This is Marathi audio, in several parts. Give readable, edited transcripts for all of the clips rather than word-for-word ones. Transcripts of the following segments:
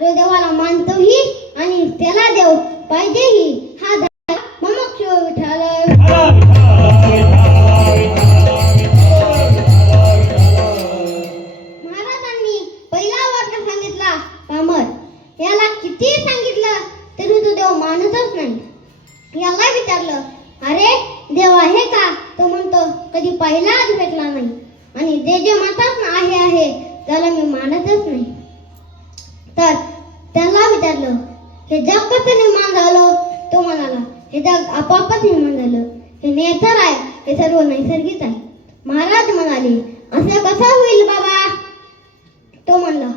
जो देवाला मानतोही आणि त्याला देव पाहिजेही. हा झाला मुमुक्षु विठ्ठल. महाराजांनी पहिला वर्ग सांगितला पामर. याला किती सांगितलं तरी तो देव मानतच नाही. याला विचारलं, अरे देव आहे का? तो म्हणतो, कधी पहिलाच भेटला नाही आणि जे म्हणतात ना आहे त्याला मी मानतच नाही. तर त्याला विचारलं, हे जग कसं निर्माण झालं? तो म्हणाला, हे जग आपोआपच निर्माण झालं. हे नेचर आहे, हे सर्व नैसर्गिक आहे. महाराज म्हणाले, असं कसं होईल बाबा? तो म्हणला,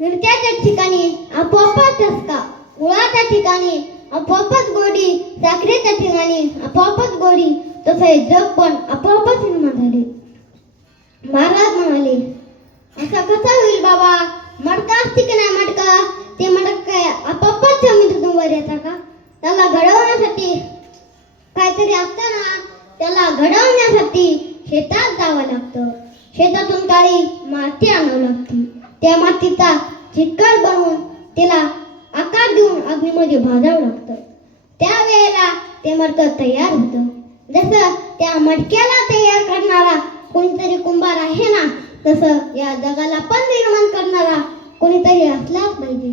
नृत्याच्या ठिकाणी आपोआपच ठसका, गुळाच्या ठिकाणी आपोआपच गोडी, साखरेच्या ठिकाणी आपोआपच गोडी, तसं हे जग पण आपोआपच निर्माण झाले. महाराज म्हणाले, असं कसं होईल बाबा? मडका असते की नाही मडका? ते मडका आपोआपच जमिनीतून वर येतात का? त्याला घडवण्यासाठी काहीतरी असतं ना, त्याला घडवण्यासाठी शेतात जावं लागतं. शेतातून काळी माती आणावं लागते. त्या मातीचा चितकट बनवून त्याला आकार देऊन अग्नीमध्ये भाजावं लागतं. त्यावेळेला ते मडकं तयार होतं. जसं त्या मडक्याला तयार करणारा कोणीतरी कुंभार आहे ना, तसं या जगाला पण निर्माण करणारा कोणीतरी असलाच पाहिजे.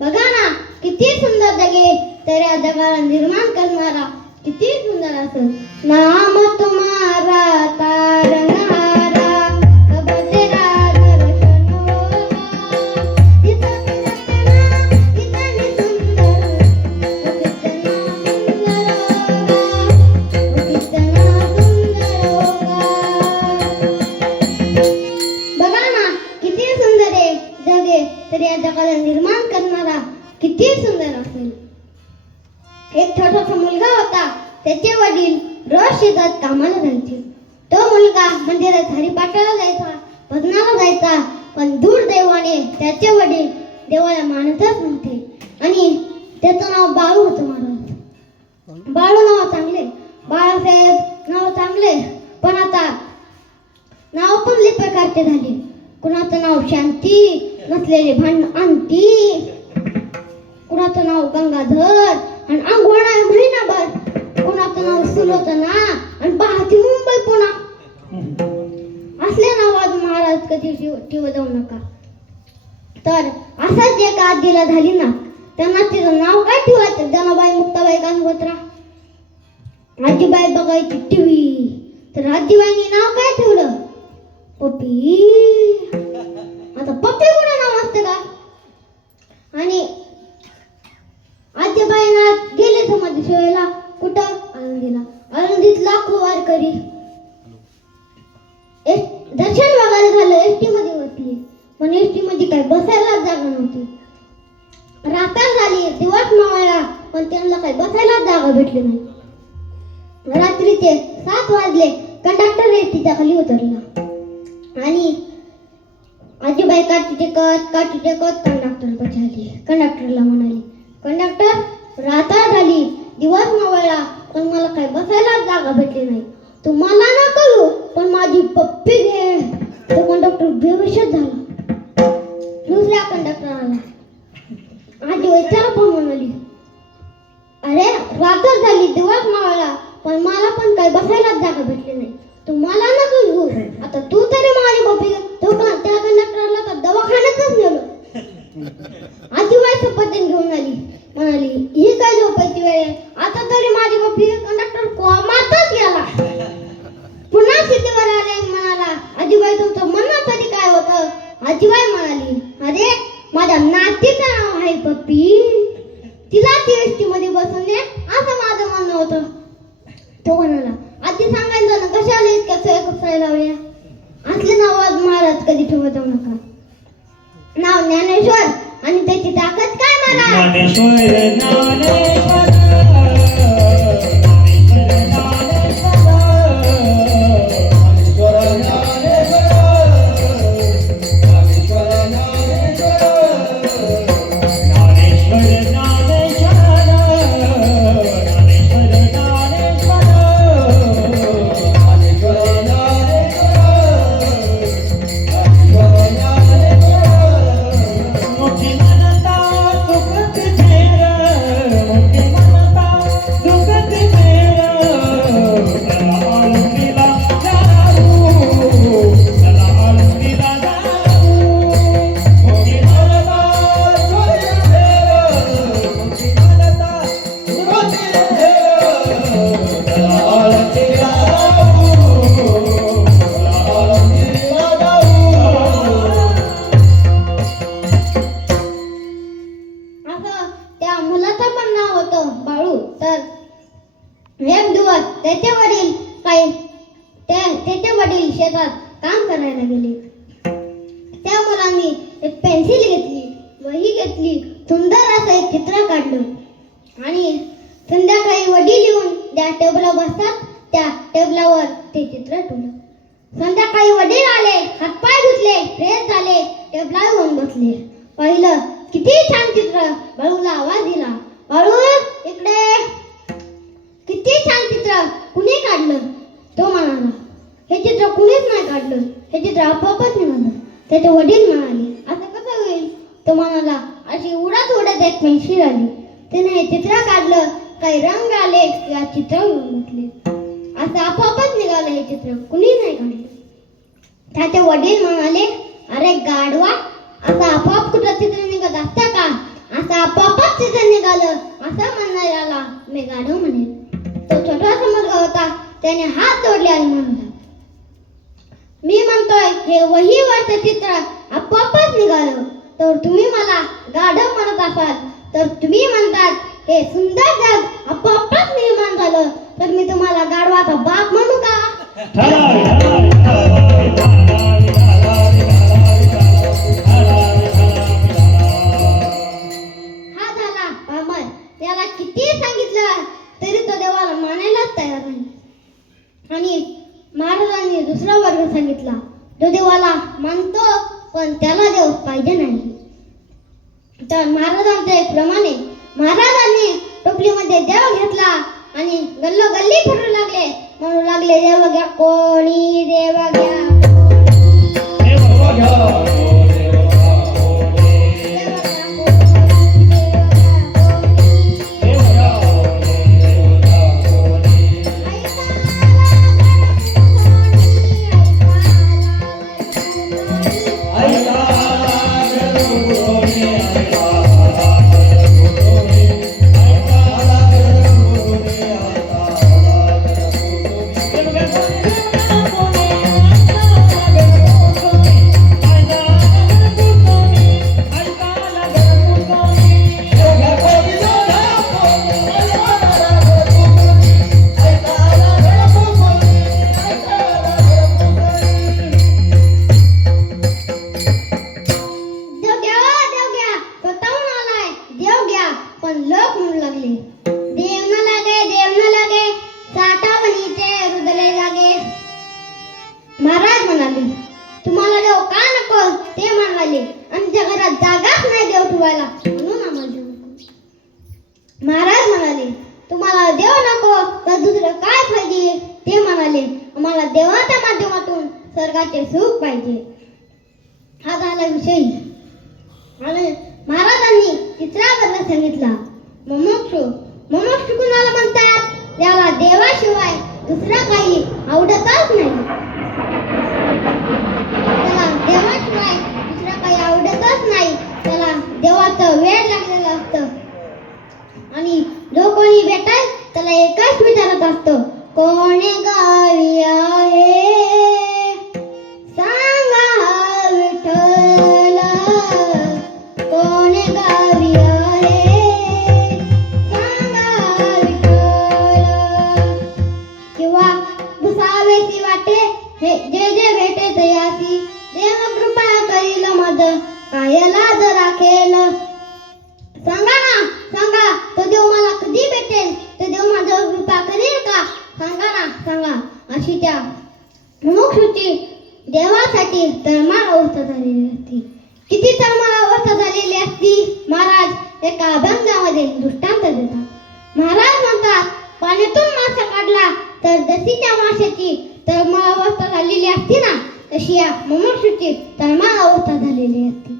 बघा ना, किती सुंदर जगे, तर या जगाला निर्माण करणारा किती सुंदर असेल. नाम तुम्हारा तारणारा कब तेरा दर्शन होगा, जितना कितनी सुंदर, वो कितना सुंदर होगा. बघा ना, किती सुंदर आहे जगे, तर या जगाला निर्माण करणारा किती सुंदर असेल. एक छोटासा मुलगा होता. त्याचे वडील रोज शेतात कामाला जायचे. तो मुलगा मंदिरात हरिपाठाला जायचा, भजनाला जायचा. पण दुर्दैवाने त्याचे वडील देवाला मानतच नव्हते आणि त्याचं नाव बाळू होतं. महाराज, बाळू नाव चांगले, बाळासाहेब नाव चांगले, पण आता नाव पण लई प्रकारचे झाले. कुणाचं नाव शांती, नसलेले भांडण आणती. कुणाचं नाव गंगाधर आणि आंघोळ महिनाभर. कुणाचं नाव सुलोचना आणि पाहती मुंबई पुणा. असले नाव महाराज कधी ठेव जाऊ नका. तर असंच एक आजीला झाली ना, त्यांना तिचं नाव काय ठेवायचं? जनाबाई मुक्ताबाई गांगोत्रा. आजीबाई बघायची टीव्ही, तर आजीबाईंनी नाव काय ठेवलं? पप्पी. आता पप्पी कुठं नाव असतं का? आणि आजीबाईंना गेले समाधी सेवेला. कुठं? आळंदीला. आळंदीत लाखो वारकरी. दर्शन वगैरे झालं, एसटी मध्ये बसली, पण एसटी मध्ये काय बसायला जागा नव्हती. रात्र झाली, दिवस मावळला, पण त्यांना काय बसायला जागा भेटली नाही. रात्रीचे 7 वाजले. कंडक्टर एसटीच्या खाली उतरला आणि आजीबाई काठी टेकत कंडक्टर बचाली. कंडक्टरला म्हणाली, कंडक्टर, रात्र झाली, दिवस मावळला, पण मला काय बसायला जागा भेटली नाही. तू मला ना कळू, पण माझी पप्पी घे. तो कंडक्टर बेहोशच झाला. दुसऱ्या कंडक्टर आला. आजीबाई त्याला पण म्हणाली, अरे रात्र झाली, दिवस मावळला, पण मला पण काय बसायला जागा भेटली नाही. तू मला ना कळू, आता तू तरी माझी पप्पी घे. त्या कंडक्टरला तर दवाखान्यातच नेलं. आजीबाई पद्धतीने घेऊन आली, म्हणाली, ही काय झोपायची वेळ आहे, आता तरी माझी पप्पी. कंडक्टर कोमातच गेला. पुन्हा सिद्धीवर आले, म्हणाला, आजीबाई तुमचं म्हणणं तरी काय होतं? आजीबाई म्हणाली, अरे माझ्या नातीचं नाव आहे पप्पी, तिला ती एसटी मध्ये बसून दे, असं माझं म्हणणं होतं. तो म्हणाला, आधी सांगायचं ना, कशाला इतक्या सोया कसायला लावल्या? असले नाव महाराज कधी ठेवत जाऊ नका. नाव ज्ञानेश्वर आणि त्याची ताकद काय महाराज? ज्ञानेश्वर ज्ञानेश्वर Motivate शेतात काम करायला गेले. त्या मुलांनी एक पेन्सिल घेतली, वही घेतली, सुंदर असं एक चित्र काढलं आणि संध्याकाळी वडील येऊन ज्या टेबलावर बसतात त्या टेबलावर ते चित्र ठेवलं. संध्याकाळी वडील आले, हातपाय धुतले, फ्रेश झाले, टेबलावर येऊन बसले. पाहिलं किती छान चित्र. बाळूला आवाज दिला, बाळू इकडे. किती छान चित्र, कुणी काढलं? तो म्हणाला, हे चित्र कुणीच नाही काढलं, हे चित्र आपोआपच निघालं. त्याचे वडील म्हणाले, असं कसं होईल? तो म्हणाला, अशी उडत उडत एक पेन्सिल आली, त्याने हे चित्र काढलं, काही रंग आले, या चित्रावर बसले. असं आपोआपच निघालं हे चित्र, कुणी नाही काढलं. त्याचे वडील म्हणाले, अरे गाढवा, असं आपोआप कुठं चित्र निघत असतं का? असं आपोआपच चित्र निघालं असं म्हणणाऱ्याला मी गाढव म्हणेन. तो छोटासा मुलगा होता, त्याने हात जोडले आणि म्हणाला, मी म्हणतोय हे वहीवरचं चित्र आपोआपच निघालं, तर तुम्ही मला गाढव म्हणत असाल, तर तुम्ही म्हणतात हे सुंदर जग आपोआपच निर्माण झालं, तर मी तुम्हाला गाढवाचा बाप म्हणू का? हा झाला पामर. त्याला किती सांगितलं तरी तो देवाला मानायलाच तयार नाही. आणि महाराजांनी दुसरा वर्ग सांगितला, तो देवाला मानतो पण त्याला देव पाहिजे नाही. तर महाराजांच्या प्रमाणे महाराजांनी टोपलीमध्ये देव घेतला आणि गल्लोगल्ली फिरू लागले, म्हणू लागले, देव घ्या कोणी, देव घ्या पण लोक म्हणू लागले, देव न लागे, देव न लागे, साठावणीचे रुदले जागे. महाराज म्हणाले, तुम्हाला देव का नको? ते म्हणाले, आमच्या घरात जागाच नाही देव ठेवायला, म्हणून आम्हाला देव नको. महाराज म्हणाले, तुम्हाला देव नको तर दुसरं काय पाहिजे? ते म्हणाले, आम्हाला देवाच्या माध्यमातून स्वर्गाचे सुख पाहिजे. हा झाला विषय. आणि महाराजांनी तिसरा वर्ग सांगितला, मुमुक्षु. मुमुक्षु कुणाला म्हणतात? त्याला देवाशिवाय दुसरा काही आवडतच नाही. त्याला देवाशिवाय दुसरा काही आवडतच नाही. त्याला देवाचं वेळ लागलेलं असतं. आणि जो कोणी भेटेल त्याला एकच विचारत असतो, कोणी गावी आहे सांगा विठ्ठल, कोणी गावी आहे सांगा विठ्ठल. किंवा घुसावेसी वाटे हे जे जे भेटे तयासी, देव कृपा करील मज काय लाज राखेल. सांगा ना, सांगा, तो देव मला कधी भेटेल? तो देव माझ्यावर कृपा करेल का? सांगा ना, सांगा. अशी त्या मुमुक्षुची देवासाठी तळमळ अवस्था झालेली असती. किती तळमळ अवस्था झालेली असती? महाराज एका अभंगामध्ये दृष्टांत देतात. महाराज म्हणतात, पाण्यातून मासा काढला तर जशी त्या माशाची तळमळ अवस्था झालेली असती ना, तशी या मुमुक्षुची तळमळ अवस्था झालेली असती.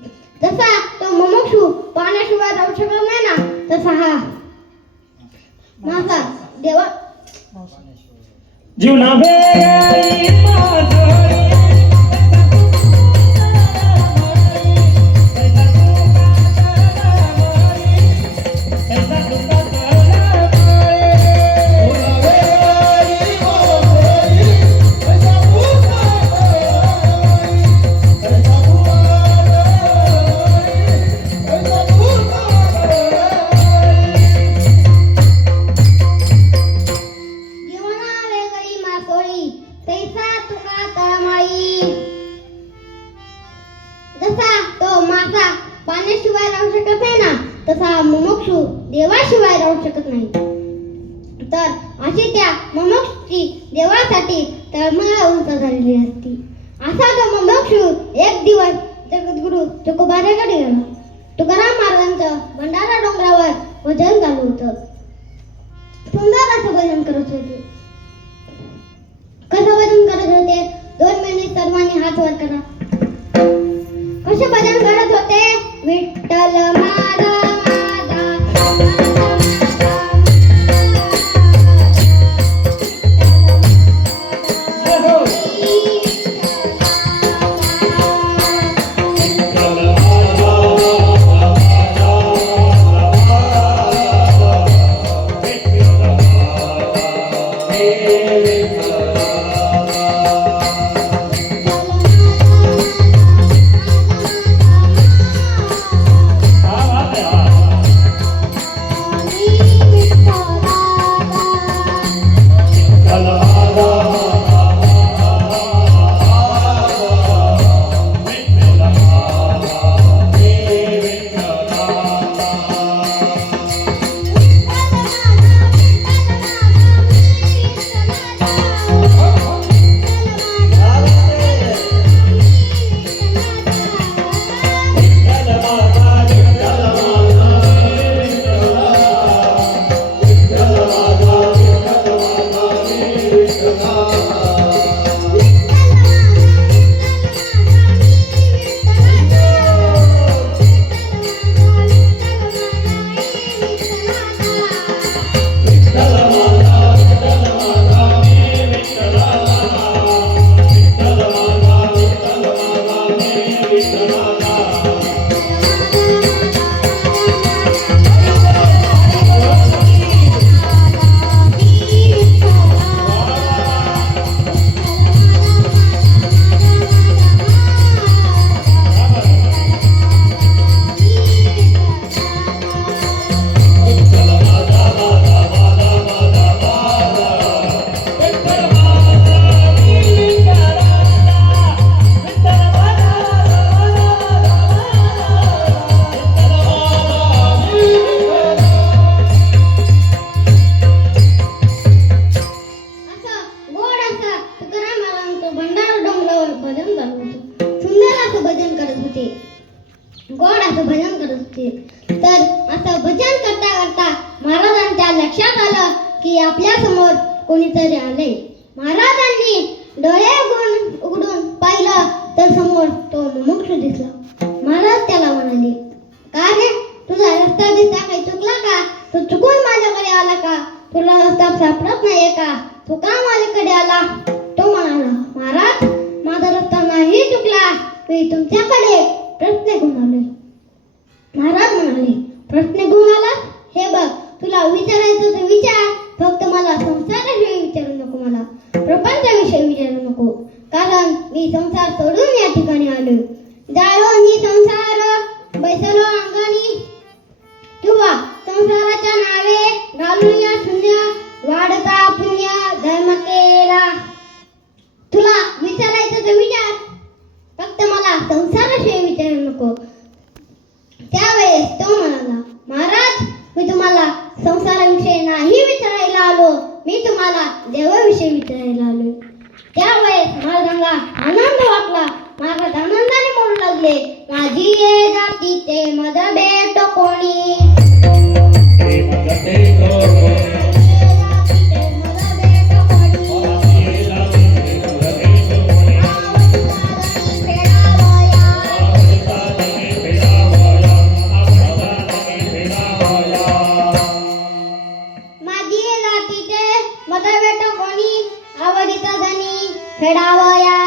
जसा तो मुमुक्षु पाण्याशिवाय राहू शकत नाही ना, तसा हा मासा देवा जीवना वेळी माझी तैसा तुका शकत नाही ना, तसा मुमुक्षू देवाशिवाय राहू शकत नाही. तर अशी त्या मुमुक्षूची देवासाठी तळमळ उंच झालेली असती. असा तो मुमुक्षू एक दिवस जगद्गुरु तुकोबाराकडे गेला. तुकाराम महाराजांचं भंडारा डोंगरावर भजन चालू होतं. सुंदर असं भजन करत होते. कसं भजन करत होते? 2 मिनिट सर्वांनी हात वर करा. कसे भजन करत होते? विठ्ठल माझा गोड असं भजन करत होते. तर असं भजन करता करता महाराजांच्या लक्षात आलं की आपल्या समोर कोणीतरी आले. महाराजांनी डोळे उघडून पाहिलं तर समोर तो मुमुक्षू दिसला. महाराज त्याला म्हणाले, का रे, तुझा रस्ता बिस्ता काही चुकला का? तू चुकून माझ्याकडे आला का? तुला रस्ता सापडत नाहीये का? तू का माझ्याकडे आला? तो म्हणाला, महाराज, माझा रस्ता नाही चुकला, मी तुमच्याकडे प्रश्न घेऊन आलोय. महाराज म्हणाले, प्रश्न घेऊन आला? हे बघ, तुला विचारायचं तर विचार, फक्त मला संसाराविषयी विचारू नको, मला प्रपंचाविषयी विचारू नको, कारण मी संसार सोडून या ठिकाणी आलोय. जाळोनी संसार बैसलो अंगानी, किंवा संसाराच्या नावे घालून या शून्य वाढता पुण्य धर्म केला. तुला विचारायचं तर विचार, फक्त मला संसाराविषयी विचारू नको. त्यावेळेस तो म्हणाला, महाराज, मी तुम्हाला संसाराविषयी नाही विचारायला आलो, मी तुम्हाला देवाविषयी विचारायला आलो. त्यावेळेस महाराजांना आनंद वाटला. महाराज आनंदाने म्हणू लागले, माझी ये जातीचे मद भेट कोणी, फेडावया.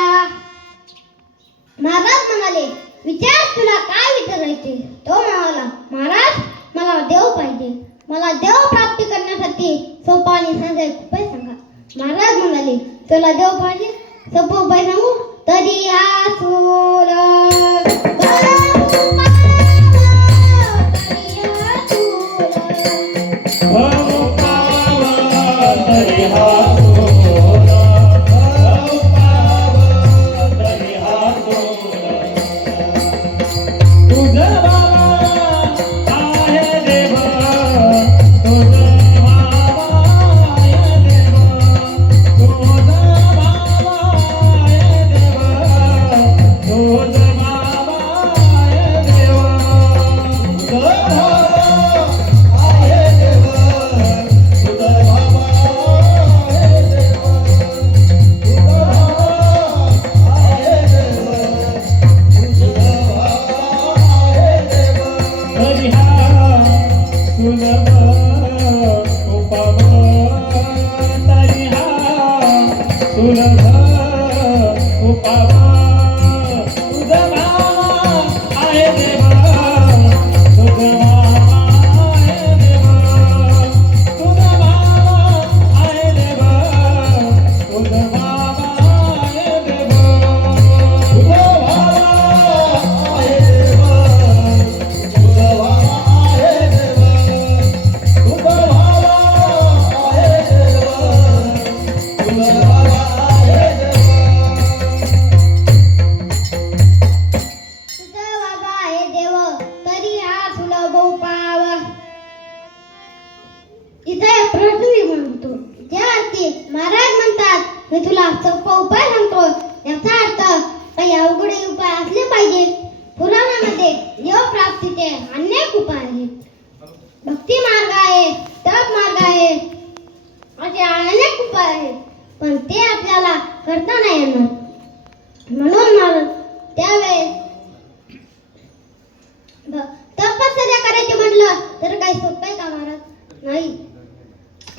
महाराज म्हणाले, विचार, तुला काय विचारायचे? तो म्हणाला, महाराज, मला देव पाहिजे. मला देव प्राप्ती करण्यासाठी सोपा आणि साधा एक उपाय सांगा. महाराज म्हणाले, तुला देव पाहिजे, सोपा उपाय सांगू? तरी हा सूर सुलभ उपावा तुझा भावा आहे देवा तुझा भावा आहे देवा तुझा भावा आहे देवा तुझा भावा आहे देवा तुझा भावा आहे देवा तुझा भावा आहे देवा तुझा भावा आहे देवा तुझा भावा आहे तुझं बाबा आहे देव तरी हा सुलभ उपाव. इथे एक प्रश्न मी म्हणतो ज्यावरती महाराज म्हणतात मी तुला सोपा उपाय सांगतो याचा अर्थ काही अवघड उपाय असले पाहिजे. पुराणामध्ये देव प्राप्तीचे अनेक उपाय आहेत. भक्ती मार्ग आहे, तप मार्ग आहे, असे अनेक उपाय आहेत पण ते आपल्याला करता नाही येणार. म्हणून महाराज त्यावेळेस तपश्चर्या करायची म्हटलं तर काही सोपं आहे का महाराज? नाही.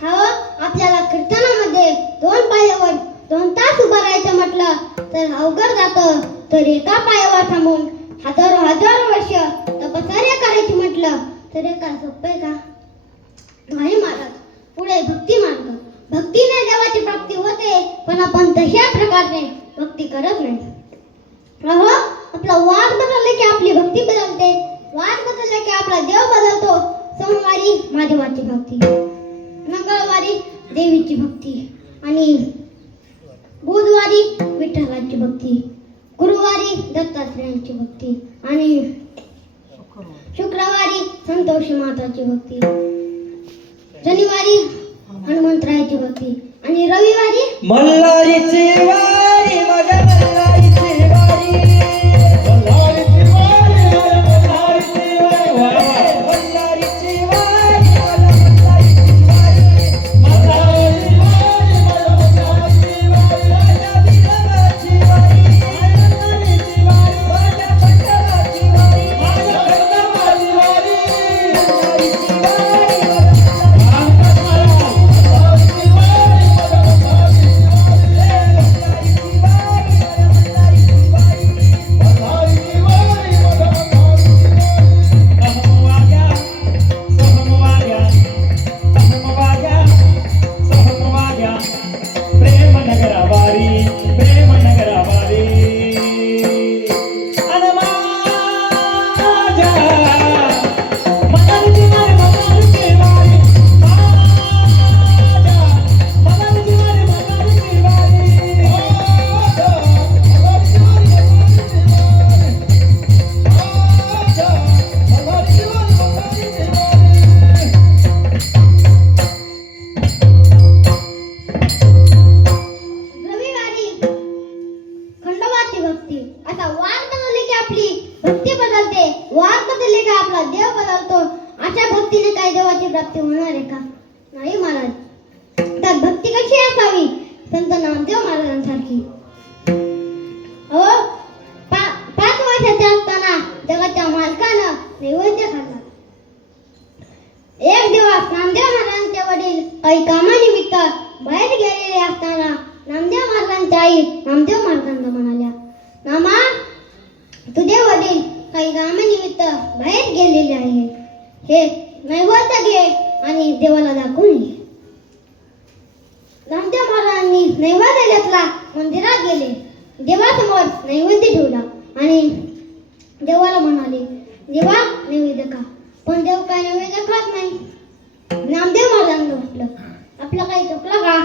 हो आपल्याला कीर्तनामध्ये 2 पायावर 2 तास उभं राहायचं म्हटलं तर अवघड जातं. तर एका पायावर थांबून हजारो वर्ष तपश्चर्या करायची म्हटलं तर हे काय सोपं आहे का? नाही महाराज. पुढे भक्ती मार्ग. भक्तीने देवाची प्राप्ती होते पण आपण तशा प्रकारे भक्ती करत नाही. अहो आपला वाद बदलले की आपली भक्ती बदलते, वाद बदलले की आपला देव बदलतो. सोमवारी महादेवाची भक्ती, मंगळवारी देवीची भक्ती आणि बुधवारी विठ्ठलाची भक्ती, गुरुवारी दत्तात्रेयांची भक्ती आणि शुक्रवारी संतोषी माताची भक्ती, शनिवारी हनुमंतरायाची भक्ती आणि रविवारी मल्हारीची वारी माझ्या मल्हारीची वारी मल्हारीची वारी मल्हारीची वारी मल्हारीची वारी मला मल्हारीची वारी मल्हारीची वारी मला मल्हारीची वारी माझ्या बिरबाची वारी मल्हारीची वारी माझ्या पंढराची वारी माझ्या खंडोबाची वारी मल्हारीची वारी प्राप्ती होणार आहे का? नाही महाराज. तर भक्ती कशी असावी? संत नामदेव महाराजांसारखी. अहो 5 वर्षाच्या असताना जगाच्या मालकानं नैवेद्य खाल्ला. एक दिवस नामदेव महाराजांचे वडील काही कामानिमित्त बाहेर गेलेले असताना नामदेव महाराजांच्या आई नामदेव महाराजांना म्हणाल्या, नामा तुझे वडील काही कामानिमित्त बाहेर गेलेले आहेत, हे नैवेद्य घे आणि देवाला दाखवून ये. नामदेव महाराजांनी नैवेद्य घेतला, मंदिरात गेले, देवासमोर नैवेद्य ठेवला आणि देवाला म्हणाले, देवा नैवेद्य खा. पण देव काय नैवेद्य खात नाही. नामदेव महाराजांना म्हटलं, आपलं काही चुकलं का?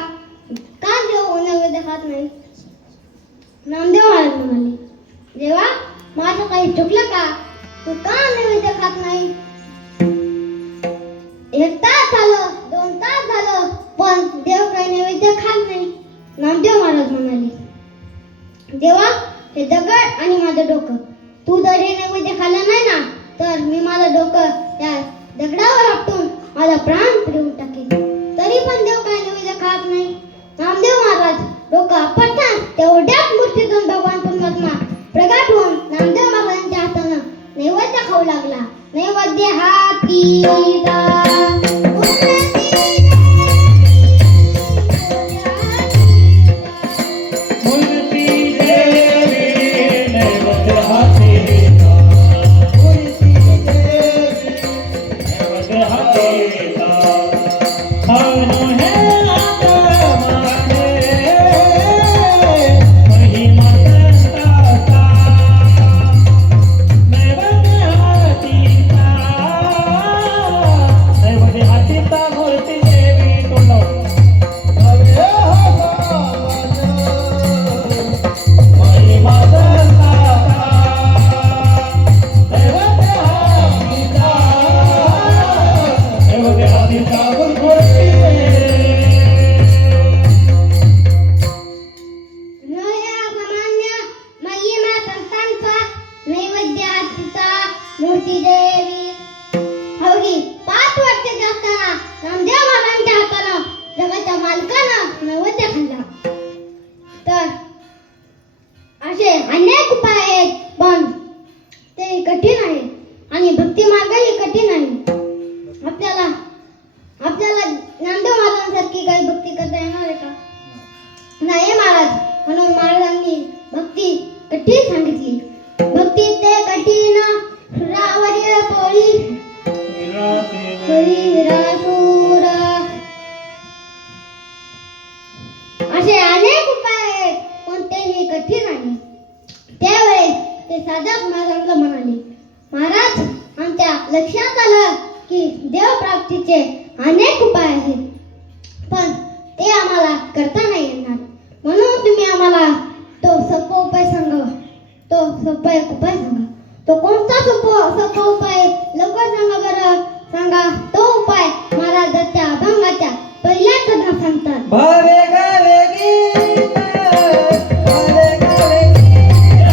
का देव नैवेद्य खात नाही? नामदेव महाराज म्हणाले, देवा माझं काही चुकलं का? तू का नैवेद्य खात नाही? 1 तास झालं, 2 तास झालं, पण देव काही नैवेद्य खात नाही. नामदेव महाराज म्हणाले, देवा हे दगड आणि माझं डोकं, तू जर हे नैवेद्य खाल्लं नाही ना तर मी माझं डोकं त्या दगडावर आपटून माझा प्राण फिरवून टाकेन. तरी पण देव काही नैवेद्य खात नाही. नामदेव महाराज डोकं आपटताच तेवढ्याच मूर्तीतून भगवान परमात्मा प्रगट होऊन नामदेव महाराजांच्या हातानं नैवेद्य खाऊ लागला. नैवेद्य हातीचा होती देवी. अवघी 5 वर्षाची असताना नामदेव महाराजांच्या हातानं जगाच्या मालकानं नैवेद्य खाल्ला. तर असे अनेक उपाय आहेत, पण ते कठीण आहे आणि भक्ती मार्गही कठीण आहे. आपल्याला नामदेव महाराजांसारखी काही भक्ती करता येणार आहे का? नाही महाराज. म्हणून महाराजांनी भक्ती कठीण सांगितली. भक्ती ते कठीण सुरावरी पोळी विरासूर. असे अनेक उपाय आहेत, पण तेही कठीण आहे. त्यावेळेस ते साधक महाराजांना म्हणाले, महाराज, आमच्या लक्षात आलं की देवप्राप्तीचे अनेक उपाय आहेत, पण ते आम्हाला करता नाही येणार. म्हणून तुम्ही आम्हाला तो सोपा उपाय सांगा. तो सोपा एक उपाय सांगा. तो कोणता सोपा उपाय? लवकर सांगा बरं. सांगा. तो उपाय महाराजांच्या अभंगाच्या पहिल्या चरणात सांगतात. भावे गावे गीत, भावे गावे गीत, भावे गावे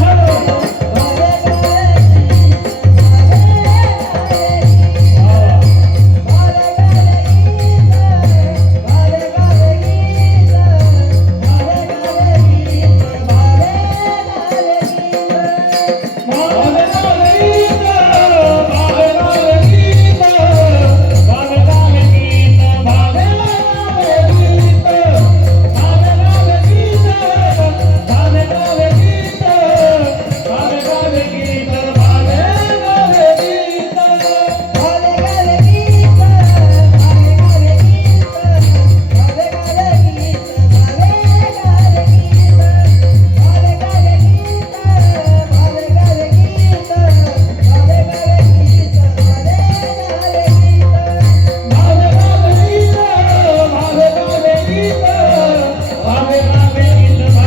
गीत, भावे गावे गीत, भावे गावे गीत, भावे गावे गीत, भावे गावे गीत, भावे गावे गीत, भावे गावे गीत, भावे गावे गीत,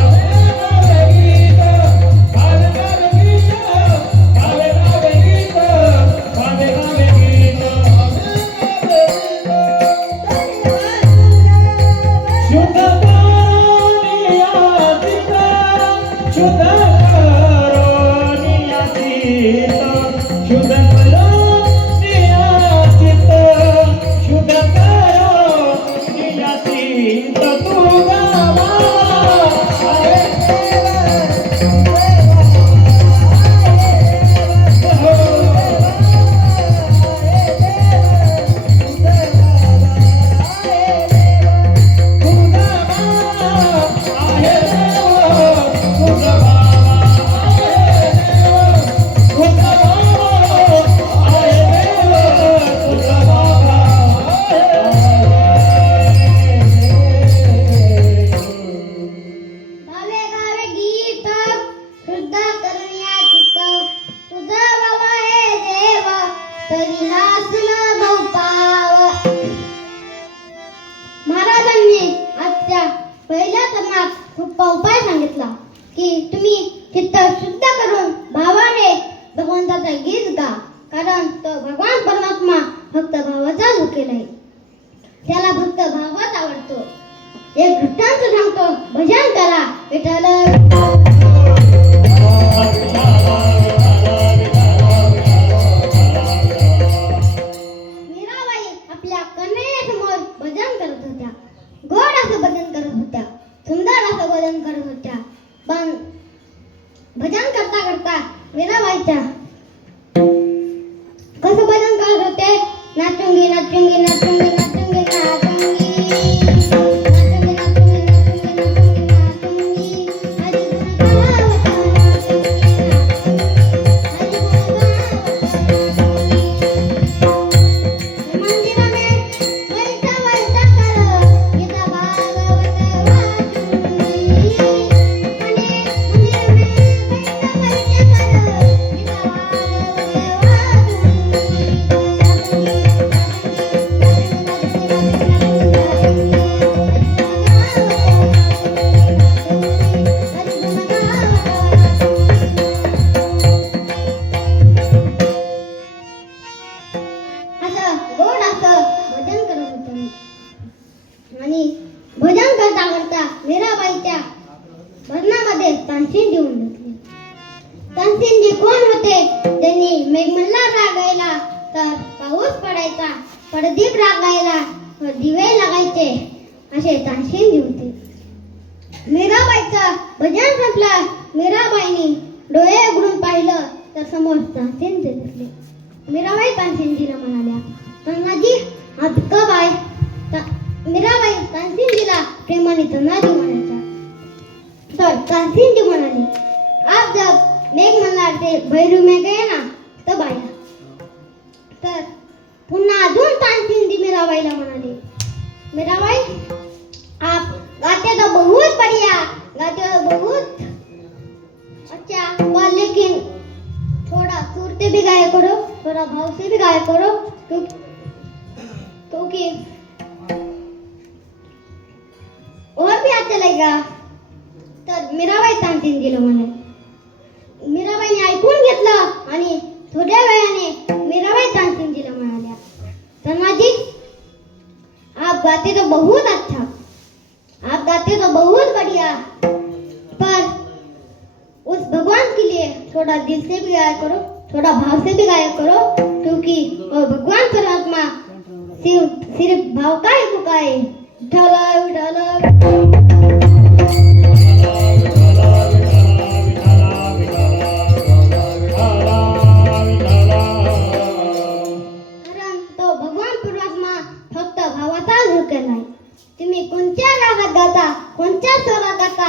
भावे सोपा उपाय सांगितला की तुम्ही चित्त शुद्ध करून भावाने भगवंताचा गीत गा, कारण तो भगवान परमात्मा फक्त भावाचा झुकेल आहे. त्याला फक्त भावात आवडतो. एक वृत्तांत सांगतो, भजन करा विठ्ठल. मीराबाई आपल्या कन्हैयासमोर भजन करत होत्या. गोड असं भजन करत होत्या, सुंदर असं भजन करत होत्या. पण भजन करता करता मीराबाईच्या कसं भजन करत होते? नाचूंगी नाचूंगी नाचूंगी नाचूंगी नाचूंगी नाचूंगी नाचूंगी नाचूंगी नाचूंगी नाचूंगी तर पाऊस पडायचा, पडदीप रागायला व दिवे लागायचे असे तानसेन होते. मीराबाईचं भजन संपलं. मीराबाईंनी डोळे उघडून पाहिलं तर समोर तानसेन दिसले. मीराबाई तानसेनजीला म्हणाल्या, "तन्नाजी आपका बाय." मीराबाई तानसेनजीला प्रेमाने तन्नाजी म्हणायच्या. तर तानसेनजी म्हणाले, "आप जब मेघ मल्हार से भैरू में गए ना तब आया." तर पुन्हा अजून तानसेनजी मीराबाईला म्हणाले, "मीराबाई आप गाते तो बहुत बढ़िया, गाते हो बहुत अच्छा, पर लेकिन थोड़ा सुर से भी गाया करो, थोड़ा भाव से भी गाया करो, क्योंकि और भी अच्छा लगेगा." तर मीराबाई तानसेनजीला म्हणाले. मीराबाईने ऐकून घेतलं आणि थोड्या वेळाने मीराबाई तानसेनजीला म्हणाल्या, "तन्नाजी आप गाते तो बहुत अच्छा, आप गाते तो बहुत बढ़िया, पर उस भगवान के लिए थोड़ा दिल से भी गाया करो, थोड़ा भाव से भी गाया करो, क्योंकि वो भगवान परमात्मा सिर्फ भाव का ही पुकारे, विठ्ठल विठ्ठल." कारण तो भगवान परमात्मा फक्त भावाचाच हुकूम आहे. तुम्ही कोणत्या रागात गाता, कोणत्या स्वरात गाता,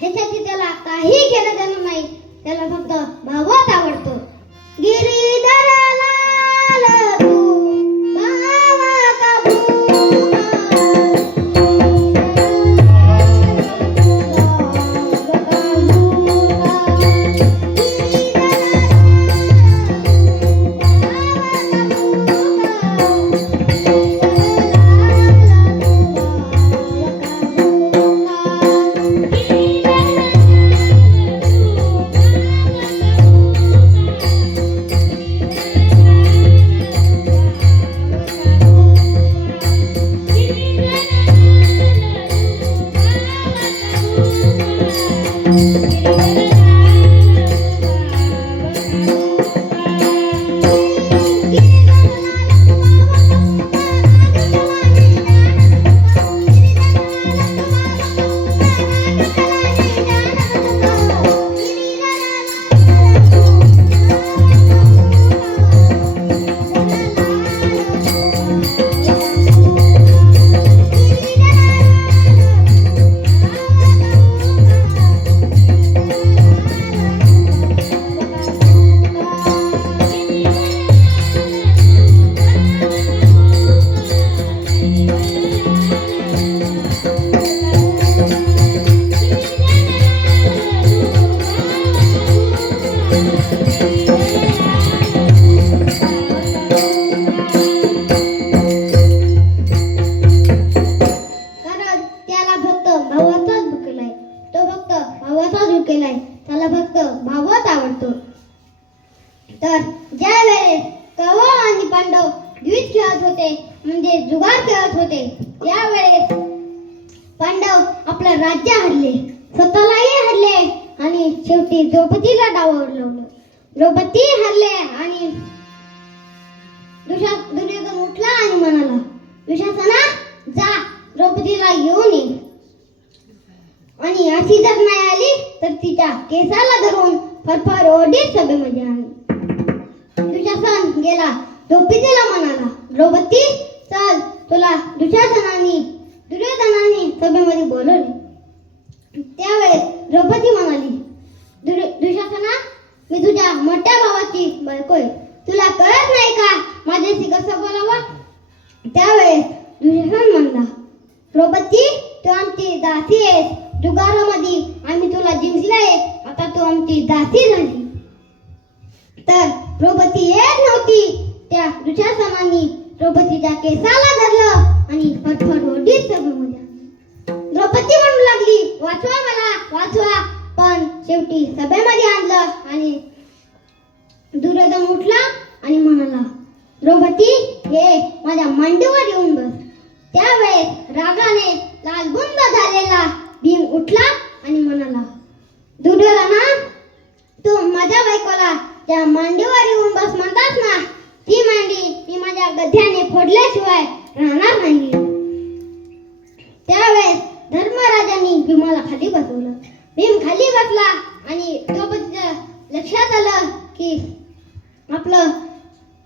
ह्याच्याशी त्याला काही घेणं देणं नाही. त्याला फक्त भावच आवडतो. गिरीधर लाल तू भावा का भूमा, त्याला फक्त भावच आवडतो. तर ज्या वेळेस कौरव आणि पांडव द्विज खेळत होते, म्हणजे जुगार खेळत होते, त्यावेळेस पांडव आपलं राज्य हरले, स्वतःलाही हरले आणि शेवटी द्रौपदीला डावावर लावलं. द्रौपदी हरले आणि दुर्योधन उठला आणि म्हणाला, "दुशासना, जा द्रौपदीला घेऊन ये, आणि अशी जर नाही आली तर तिच्या केसाला धरून फरफर ओढीत सभेमध्ये आणली." दुशासन गेला, द्रौपदीला म्हणाला, "द्रौपदी, चल, तुला दुर्योधनाने सभेमध्ये बोलवले." त्यावेळेस द्रौपदी म्हणाली, "दुशासना, मी तुझ्या मोठ्या भावाची बायको आहे, तुला कळत नाही का माझ्याशी कसं बोलावं?" त्यावेळेस दुशासन म्हणला, "द्रौपदी, तू आमची दासी आहेस, जुगारामध्ये आम्ही तुला जिंकले, आता तू आमची दासी झाली." तर द्रौपदी येत नव्हती. त्या दुशासनाने द्रौपदीच्या केसाला धरलं आणि फटफट ओढीत सभेमध्ये आणलं. द्रौपदी म्हणू लागली, "वाचवा मला, वाचवा." पण शेवटी सभेमध्ये आणलं आणि दुर्योधन उठला आणि म्हणाला, "द्रौपदी, हे माझ्या मांडीवर येऊन बस." त्यावेळेस रागाने लालबुंद झालेला भीम उठला आणि म्हणाला, "दुर्योधना, तू माझ्या बायकोला त्या मांडीवर येऊन बस म्हणतात ना, ती मांडी गध्याने फोडल्याशिवाय राहणार नाही. त्यावेळेस धर्मराजांनी भीमाला खाली बसवलं. भीम खाली बसला आणि द्रौपदीच्या लक्षात आलं की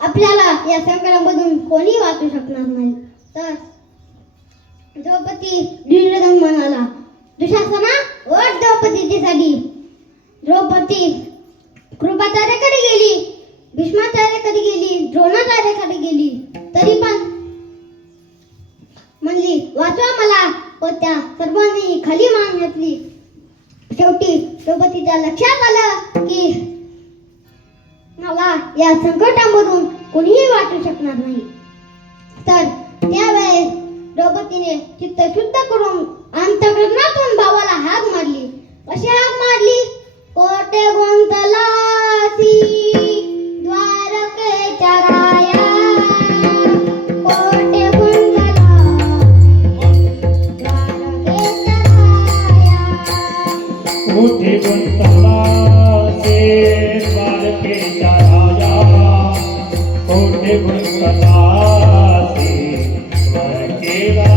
आपल्याला या संकटामधून कोणी वाचू शकणार नाही. तर द्रौपदी दुर्योधन म्हणाला, दुशासना ओढ द्रौपदीची साडी. द्रौपदी कृपाचार्याकडे गेली, भीष्माचार्याकडे गेली, द्रोणाचार्याकडे गेली, तरी पण म्हणली वाचवा मला. व त्या सर्वांनी खाली मान घातली. शेवटी द्रौपदीच्या लक्षात आलं की मला या संकटामधून कोणीही वाचू शकणार नाही. तर त्यावेळेस द्रौपदीने चित्त शुद्ध करून अंतःकरणातून भावाला हाक मारली. कशी हाक मारली? कोटे गुंतलासी द्वारकेच्या राया, कोटे मोठे गुंतलासे द्वारकेच्या राया, मोठे गुंतलासे द्वारकेला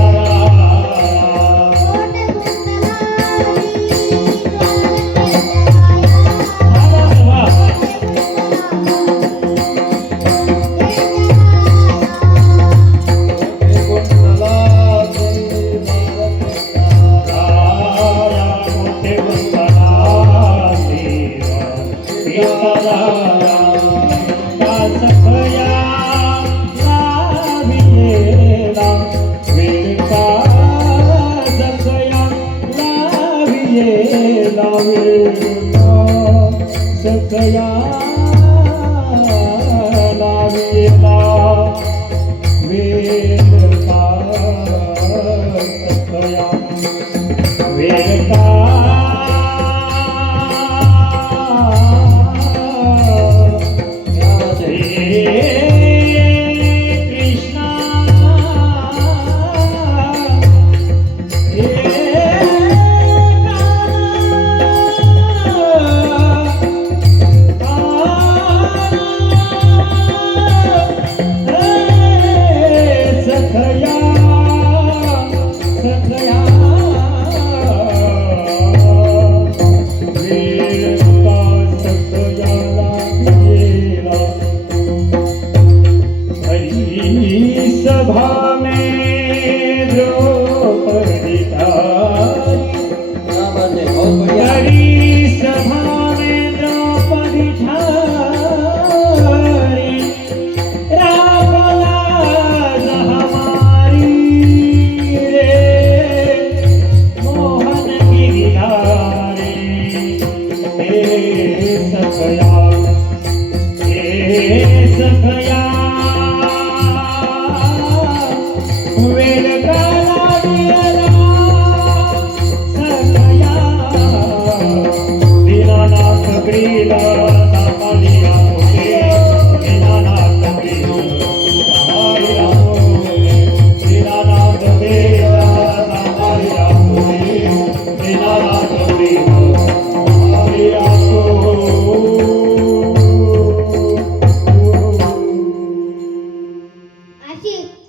सकया लावेला वेल का सकया वेल का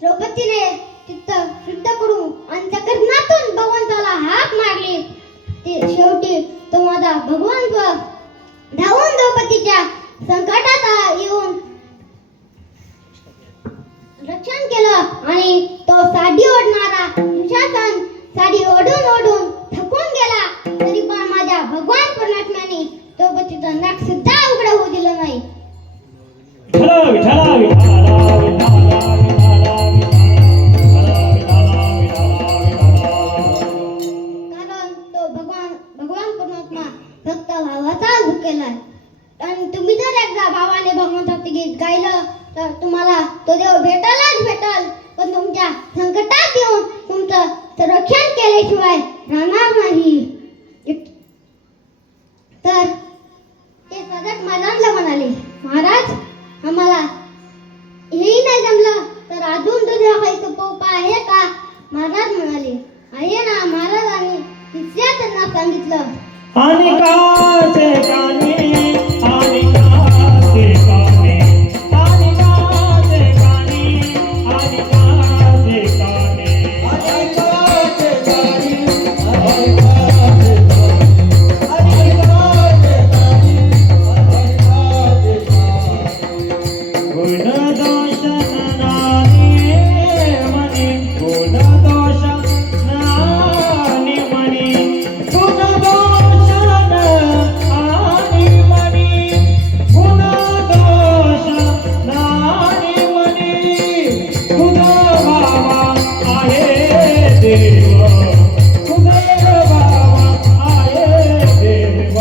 द्रौपदीने चित्त शुद्ध करून अंतःकरणातून भगवंताला हाक मारली. शेवटी तो माझा भगवंत धावून द्रौपदीच्या संकटात येऊन रक्षण केलं आणि तो साडी ओढणारा दुशासन साडी ओढून ओढून थकून गेला. तरी पण माझ्या भगवान परमात्म्याने द्रौपदीचं नाक सुद्धा उघडं होऊ दिलं नाही. फक्त भावाचाच भुकेलाय. आणि तुम्ही जर एकदा भावाने भगवंताचे गीत गायलं तर तुम्हाला तो देव भेटायलाच भेटल. पण तुमच्या संकटात येऊन तुमचं रक्षण केल्याशिवाय राहणार नाही. तर ते सदट महाराजांना म्हणाले, महाराज आम्हाला हेही नाही जमलं तर अजून दुसरा काही सोपा उपाय आहे का? महाराज म्हणाले, आहे ना. महाराजांनी तिसऱ्या त्यांना सांगितलं, अनिकाचे गाणे अनिकाचे गाणे अनिकाचे गाणे तुझा बाबा आहे देव, तुझा बाबा आहे देव.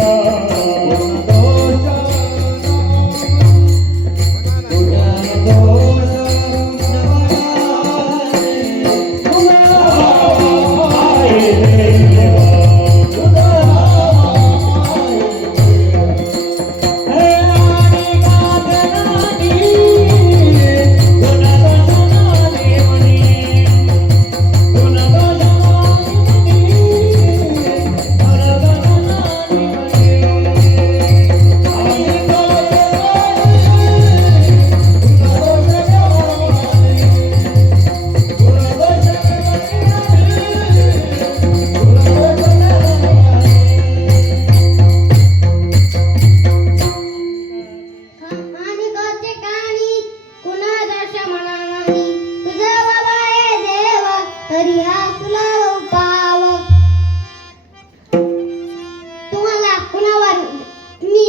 आणि गाते काणी कुणाच्या मना नाही, तुझा बाबा आहे देव तरी हा तुला पाव. तुम्हाला कुणावर मी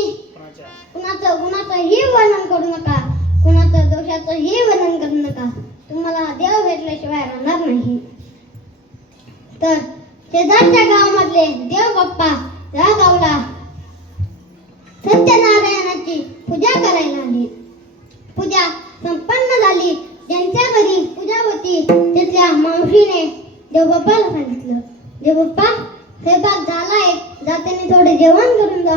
कुणाचंही वर्णन करू नका, कुणाचं दोषाचंही वर्णन करू नका. तुम्हाला देव भेटल्याशिवाय राहणार नाही. तर शेजारच्या गावामधले देव बाप्पा या गावला सत्यनारायणाची पूजा करायला आली. पूजा संपन्न झाली. ज्यांच्या घरी पूजा होती तिथल्या मावशीने देवबाप्पाला सांगितलं, देवबाप्पा स्वयंपाक झालाय, जाताना थोडे जेवण करून जा.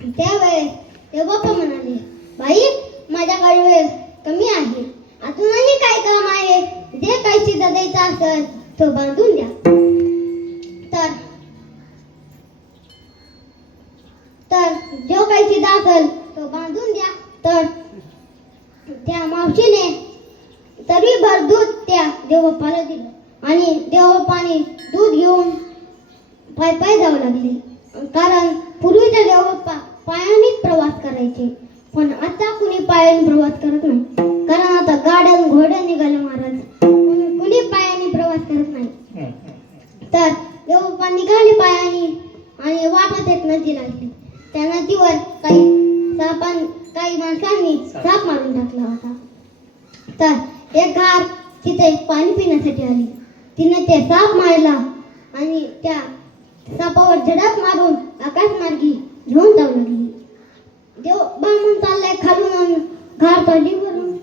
त्यावेळेस देवबाप्पा म्हणाले, बाई माझ्याकडे वेळ कमी आहे, अजूनही काय काम आहे, जे काही शिदा द्यायचा असेल तो बांधून द्या. तर जो काही शिदा असेल तो बांधून द्या. तर त्या मावशीने तरीभर दूध त्या देवबाप्पाला दिलं आणि देवबाप्पाने दूध घेऊन पायी जाऊ लागले. कारण पूर्वीचे देवबाप्पा पायानेच प्रवास करायचे, पण आता कुणी पायाने प्रवास करत नाही. कारण आता गाड्या घोड्या निघाले महाराज, म्हणून कुणी पायाने प्रवास करत नाही. तर देवबाप्पा निघाले पायाने आणि वाटत एक नदी लागली. त्या नदीवर काही माणसांनी साप मारून टाकला होता. तर एक घार तिथे पाणी पिण्यासाठी आली. तिने ते साप मारला आणि त्या सापावर झडप मारून आकाशमार्गी घेऊन जाऊ लागली. देव बामून चाललाय खालून घार तोंडीवरून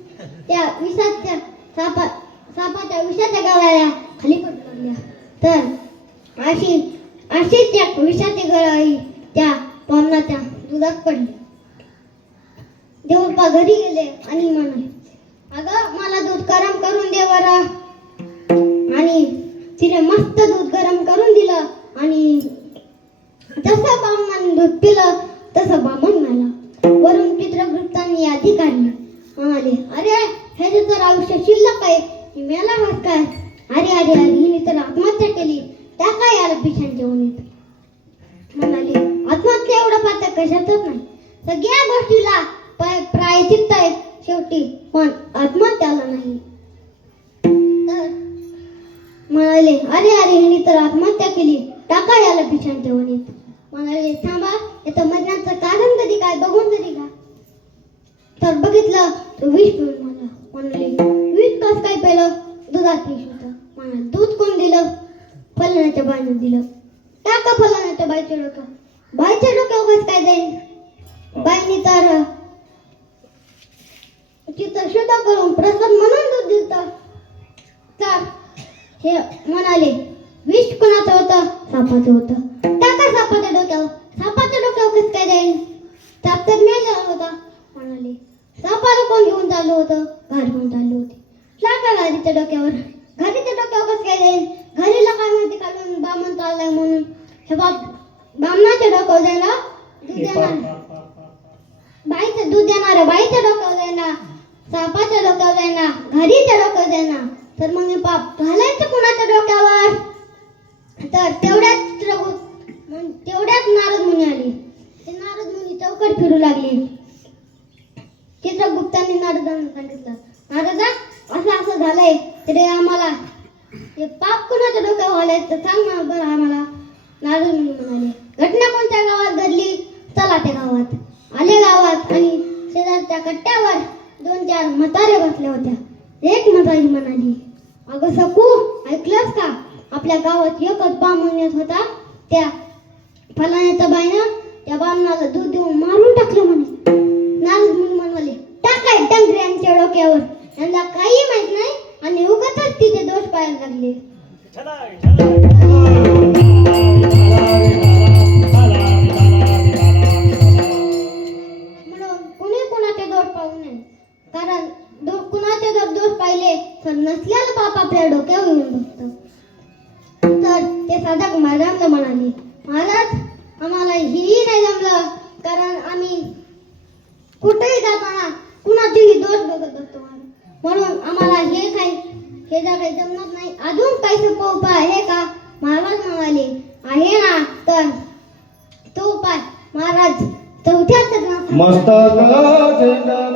त्या विषाच्या सापाच्या विषाच्या गळ्या खाली पडू लागल्या. तर अशी त्या विषाची गळाई त्या वामनाच्या दुधात पडली. देवबाप्पा घरी गेले आणि म्हणाले, अगं मला दूध गरम करून दे बरं. आणि तिने मस्त दूध गरम करून दिलं आणि जसं बामणाने दूध पिलं तसं बामण मेला. वरून चित्रगुप्तांनी यादी काढली. म्हणाले, अरे ह्याचे तर आयुष्य शिल्लक आहे, ही मेला वाट काय. अरे अरे अरे हिने तर आत्महत्या केली, त्या काय याला पिछान जेवण येत. म्हणाले, आत्महत्या एवढा पात्र कशातच नाही, सगळ्या गोष्टीला प्रायचित्त आहे शेवटी, पण आत्महत्याला नाही. तर म्हणाले, अरे अरे हिने तर आत्महत्या केली, टाका याला पिछान जेवण येत. म्हणाले, थांबा याचं मरण्याचं कारण कधी काय बघून तरी का. तर बघितलं तर विष पिऊन मला. म्हणाले, विष कस काय पेलं. दुधात विष होतं. म्हणाले, दूध कोण दिलं. फलनाच्या बाईनं दिलं. टाका फलनाच्या बाईच्या डोक्यावर. बाईच्या डोक्यावर कस काय जाईल. बाईने तर तिथं शुद्ध करून प्रसाद म्हणून दूध दिलं. तर हे म्हणाले, विष कोणाचं होतं. सापाचं होतं. टाका सापाच्या डोक्यावर. सापाच्या डोक्यावर कस काय जाईल. साप तर मेला होता. म्हणाले, सापाला कोण घेऊन चाललं होतं. घार घेऊन चालले होते. टाका घारीच्या डोक्यावर. घारीच्या डोक्यावर कस काय जाईल. घरीला काय माहिती काढून बामण चाललाय म्हणून. हे बामणाच्या डोक्यावर जायला दूध देणार. बाईचं दूध देणार बाईच्या डोक्यावर जायना. सापाच्या डोक्यावर जायना. घरीच्या डोक्यावर जायना. तर मग हे पाप घालायचं कुणाच्या डोक्यावर. तर तेवढ्यात नारद मुनी आले. ते नारद मुनी चौकट फिरू लागले. चित्रगुप्तांनी नारदांना सांगितलं, नारदा असं झालंय तरी आम्हाला हे पाप कुणाच्या डोक्यावर घालायचं सांग ना बरं आम्हाला. नारद मुनी म्हणाले, घटना कोणत्या गावात घडली. चला त्या गावात. आले गावात आणि शेजारच्या कट्ट्यावर 2-4 म्हातारे बसल्या होत्या. एक म्हातारी म्हणाली, अगं सकू, ऐकलंस का? आपल्या गावात एकच बामण येत होता. त्या फलाण्याच्या बाईनं त्या बामणाला दूध देऊन मारून टाकलं म्हणे. नारद मुनी म्हणाले, टाकाय डंगऱ्यांच्या डोक्यावर, यांना काही माहित नाही आणि उगाचच तिचे दोष पाहायला लागले. म्हणून कुणी कुणाचे दोष पाहू नये, कारण कुणाचे जर दोष पाहिले तर नसलेलं पाप आपल्या डोक्यावर येऊन बसतं. तर ते साधक महाराजांना म्हणाले, महाराज, आम्हाला हेही नाही जमलं, कारण आम्ही कुठेही जाताना कुणाचेही दोष बघत असतो. म्हणून आम्हाला हे जर काही जमणार नाही, अजून काही सोपा उपाय आहे का? महाराज म्हणाले, आहे ना. तर तो उपाय महाराज चौथ्या सदनात मस्तक झेंडला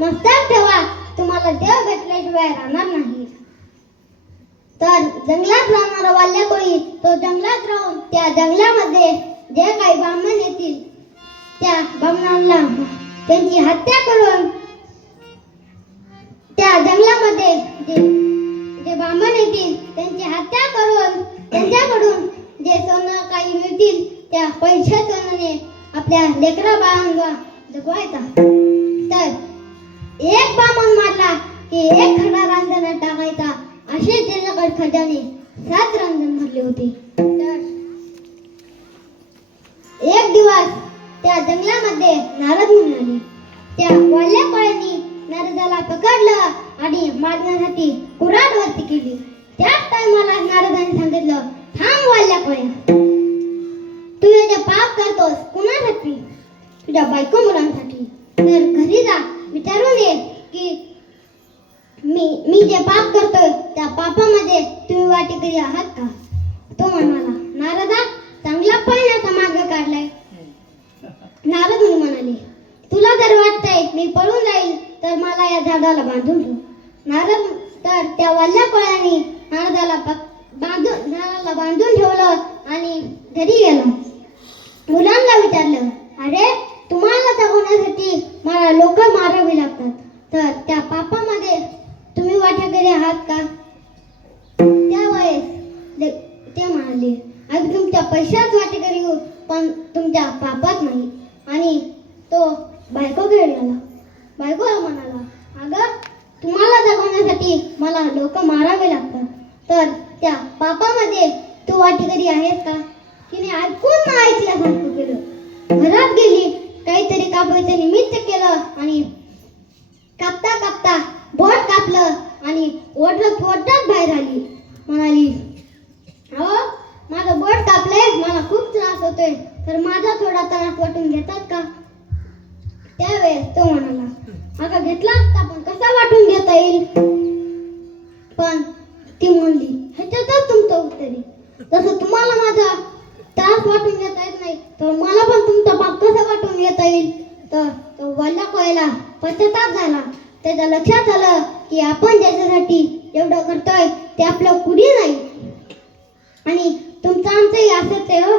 मस्तक ठेवा, तुम्हाला देव भेटल्याशिवाय राहणार नाही. तर जंगलात राहणारा वाल्या कोळी तो जंगलात राहून त्या जंगलामध्ये जे काही ब्राह्मण येतील त्या ब्राह्मणांना त्यांची हत्या करून त्या जंगलामध्ये जे ब्राह्मण येतील त्यांची हत्या करून त्यांच्याकडून जे सोनं काही मिळतील त्या पैशाने आपल्या लेकरा बाळांना जगवायचा. तर एक ब्राह्मण मारला की एक खडा रांजणात टाकायचा. असे त्याच्याकडे खजाने 7 रांजण भरले होते. तर एक दिवस त्या जंगलामध्ये नारद मुनी आले. त्या वाल्या कोळ्यांनी नारदाला पकडलं आणि मारण्यासाठी कुऱ्हाडवरती केली. त्याच टायमाला नारदाने सांगितलं, थांब वाल्या कोळ्या, तू जे पाप करतोस कुणासाठी? तुझ्या बायको मुलांसाठी. तर घरी जा, विचारून ये की मी जे पाप करतोय त्या पापामध्ये तुम्ही वाटेकरी आहात का? तो म्हणाला, नारदा, चांगला पळण्याचा मार्ग काढलाय. नारद मुनी म्हणाले, तुला जर वाटतंय मी पळून जाईल तर मला या झाडाला बांधून ठेव. नारद तर त्या वाल्या कोळ्यांनी नारदाला झाडाला बांधून ठेवलं आणि घरी गेला. मुलांना विचारलं, नाही. आणि तो बायको घेऊन गेला. बायकोला म्हणाला, अगं तुम्हाला जगवण्यासाठी मला लोक मारावे लागतात, तर त्या पापामध्ये तू वाटेकरी आहेस का? तिने ऐकून न ऐकल्यासारखं केलं. घरात गेली, काहीतरी कापायचं निमित्त केलं आणि कापता कापता बोट कापलं आणि ओढत ओढत बाहेर आली. म्हणाली, अहो माझं बोट कापलंय, मला खूप त्रास होतोय, तर माझा थोडा त्रास वाटून घेतात का? त्यावेळेस तो म्हणाला, अगं घेतला असता पण कसा वाटून घेता येईल? पण ती म्हणली, ह्याच्यातच तुमचं उत्तर आहे. जसं तुम्हाला माझा त्रास वाटून घेता येत नाही, तर मला पण तुमचा पाप कसा वाटून घेता येईल? तर तो वल्ला कोयला पश्चाताप झाला. त्याच्या लक्षात आलं की आपण ज्याच्यासाठी एवढं करतोय ते आपलं कुणी नाही. आणि तुमचं आमचंही असंच आहे हो.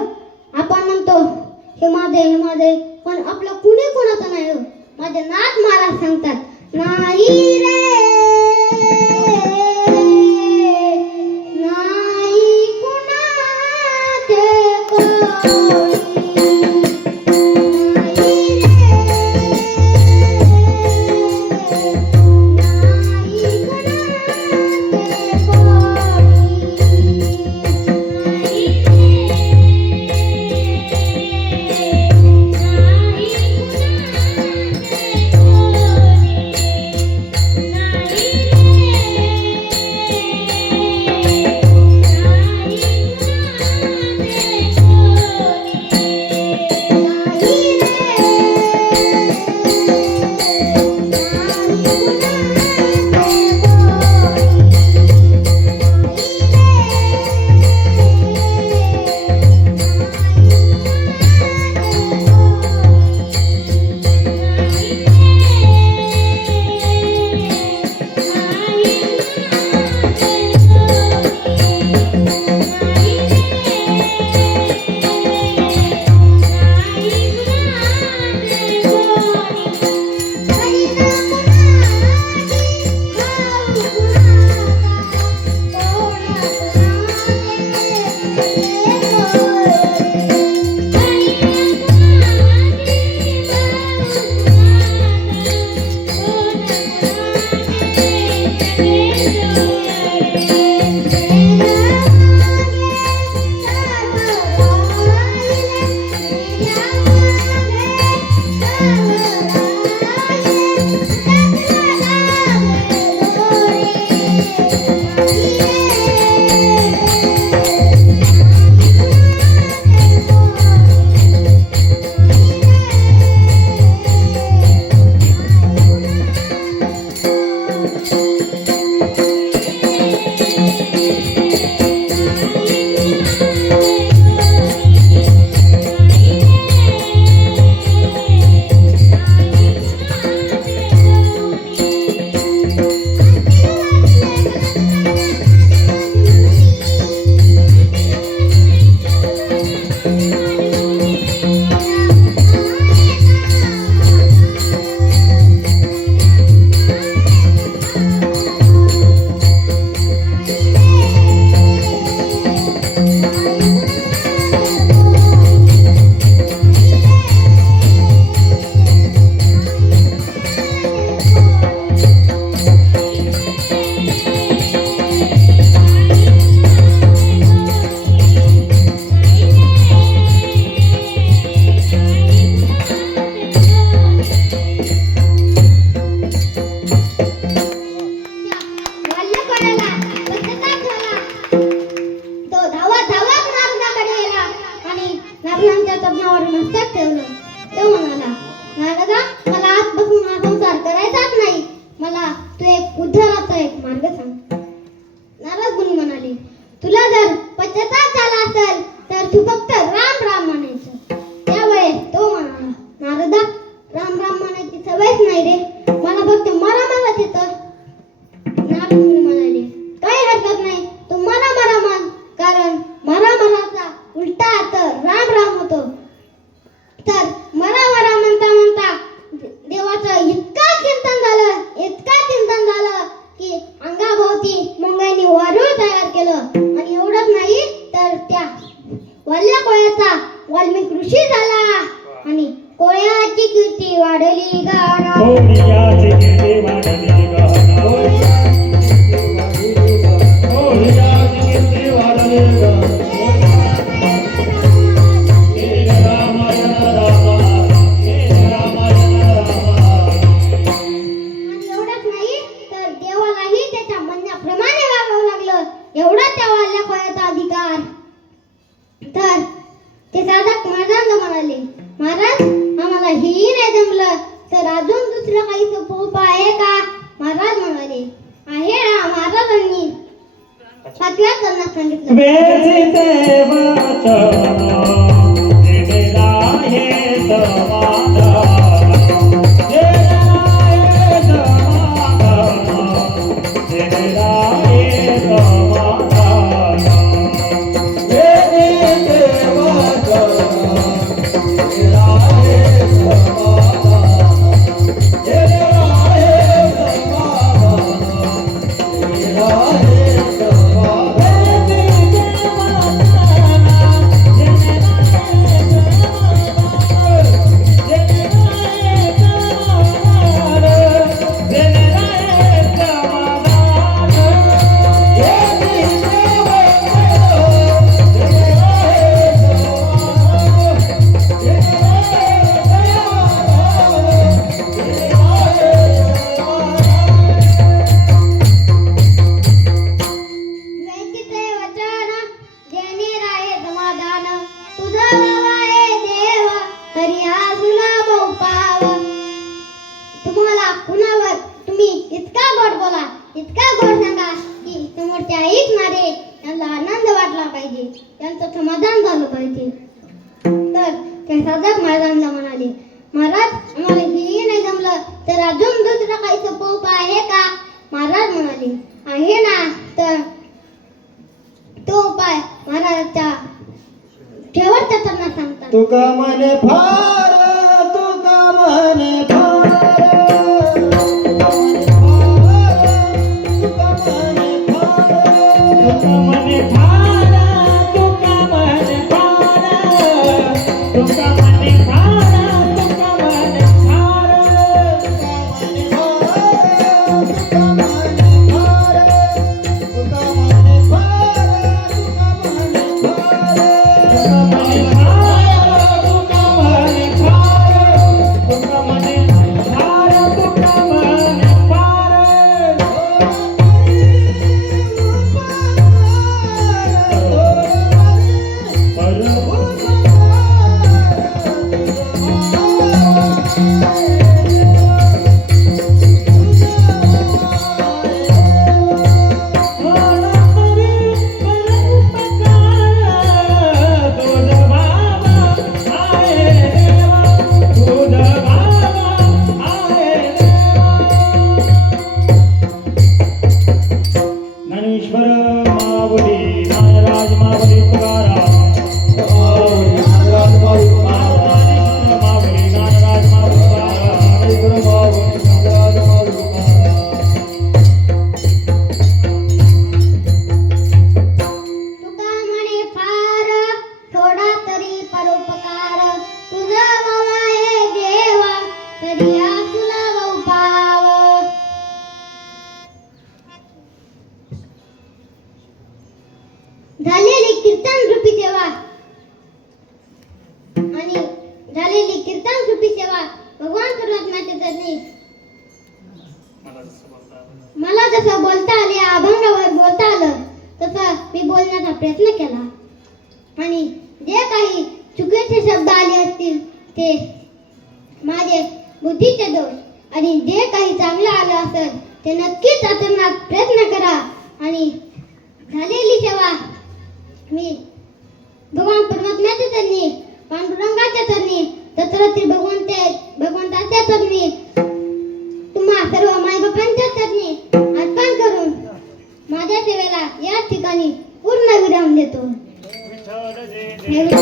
आपण म्हणतो हे माझे, पण आपलं कुणी कुणाचं नाही हो. माझे नाथ महाराज सांगतात, नाही रे नाही कुणाचे कोणी, नाही रे नाही कुणाचे कोणी, नाही रे नाही कीर्ती वाढली गाणं होळीयाची कीर्ती वाढली गहना होळीयाची कीर्ती वाढली गहना हे रामायण रामा हे रामायण रामा आणि एवढंच नाही तर देवालाही त्याच्या म्हणण्याप्रमाणे वागावं लागलं एवढा त्या वाल्या खोयाचा अधिकार तर ते साधक महाराजांना म्हणाले महाराज आम्हाला हेही नाही जमलं तर अजून दुसरं काही सोपं उपाय आहे का महाराज म्हणाले आहे ना महाराजांनी 7व्या चरणात सांगितलं वेचिते वचन जेणे राहे समाधान जेणे राहे समाधान जेणे राहे समाधान वेदिते वेचिते वचन जेणे राहे समाधान तुझं नाव आहे देव तरी हा सुलभ उपाव तुम्हाला कुणावर तुम्ही इतका गोड बोला इतका गोड सांगा की समोरच्या ऐकणारे यांना आनंद वाटला पाहिजे त्यांचं समाधान झालं पाहिजे तर ते साधक महाराजांना म्हणाले महाराज आम्हाला हेही नाही जमलं तर अजून दुसरा काही सोपं उपाय आहे का महाराज म्हणाले आहे ना तर तो उपाय महाराजांच्या शेवटच्या चरणात सांगतात तुका मने फार तुका मने फार तुका मने फार तुका मने फार तुका मने फार तुका मने फार तुका मने फार ज्ञानेश्वर माऊली ज्ञानराज माऊली तुकाराम माऊली ज्ञानराज माऊली तुकाराम तुका म्हणे फार थोडा तरी परोपकार तुझा भाव आहे देव तरी हा सुलभ उपाव झालेली कीर्तन रूपी सेवा आणि झालेली कीर्तन रूपी सेवा भगवान परमात्म्याच्या चरणी मला जसं बोलता आले अभंगावर बोलता आलं तसं मी बोलण्याचा प्रयत्न केला आणि जे काही चुकीचे शब्द आले असतील ते माझे बुद्धीचे दोष आणि जे काही चांगलं आलं असेल ते नक्कीच आचरणात प्रयत्न करा आणि झालेली सेवा मी भगवान परमात्म्याच्या चरणी पांडुरंगाच्या चरणी दत्तात्रय भगवंताच्या चरणी तुम्हा सर्व मायबापांच्या चरणी अर्पण करून माझ्या सेवेला या ठिकाणी पूर्ण विराम देतो. विठ्ठल जय जय